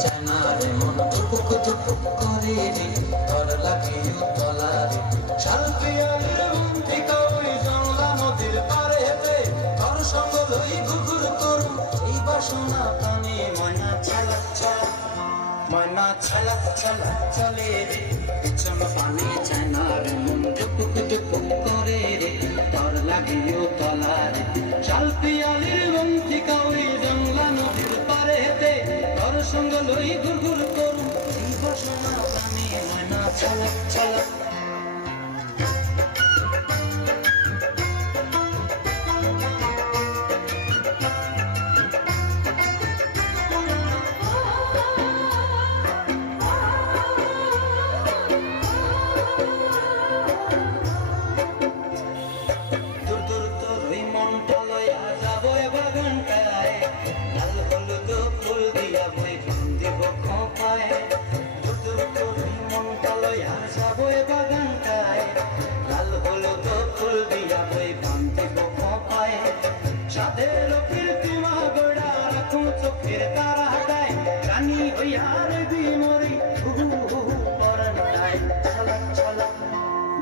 চায় না রে মন টুপুক টুপুক করে রে ঘর লাগিও তলা রে শালপিয়ালির মন্ত্রিকা ওই জংলা নদীর পারে হেঁটে ঘর সঙ্গ লই ঘুরঘুর করুম এই বাসনা প্রাণে ময়না ছালা ছালা ময়না ছালা ছালা চলে রে পিছন পানে চায় না রে মন টুপুক টুপুক করে রে ঘর লাগিও তলা রে শালপিয়ালির মন্ত্রিকা ওই জংলা নদীর পারে হেঁটে ঘর সঙ্গ লই ঘুরঘুর করুম এই বাসনা প্রাণে ময়না ছালা ছালা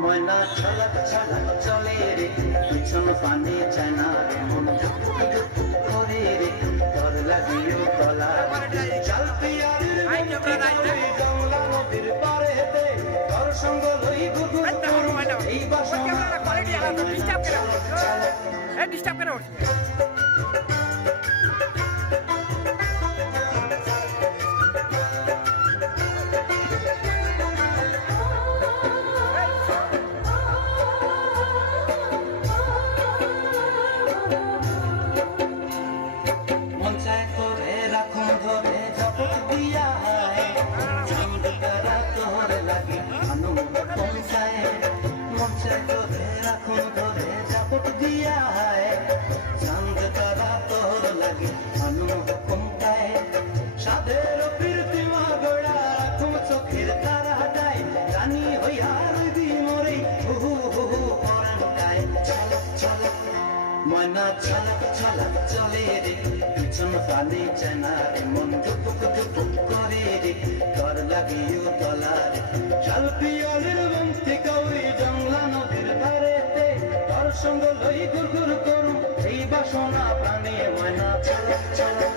ময়না ছলা ছলা চলে রে পিছন পানে চায় না রে মন ঝুপুক ঝুপুক করে রে ঘর লাগিও তলা শালপিয়ালির জংলা নদীর পারে হেঁটে ঘর সঙ্গ লই ঘুরঘুর করুম এই বাসনা ডিস্টার্ব করে ময়না ছলা ছলা চলে রে পিছন পানে চায় না রে মন ঝুপুক ঝুপুক করে রে ঘর লাগিও তলা রে শালপিয়ালির মন্ত্রিকা ওই জংলা নদীর ধারেতে ঘর সঙ্গ লই ঘুরঘুর করুম এই বাসনা প্রাণে ময়না ছলা ছলা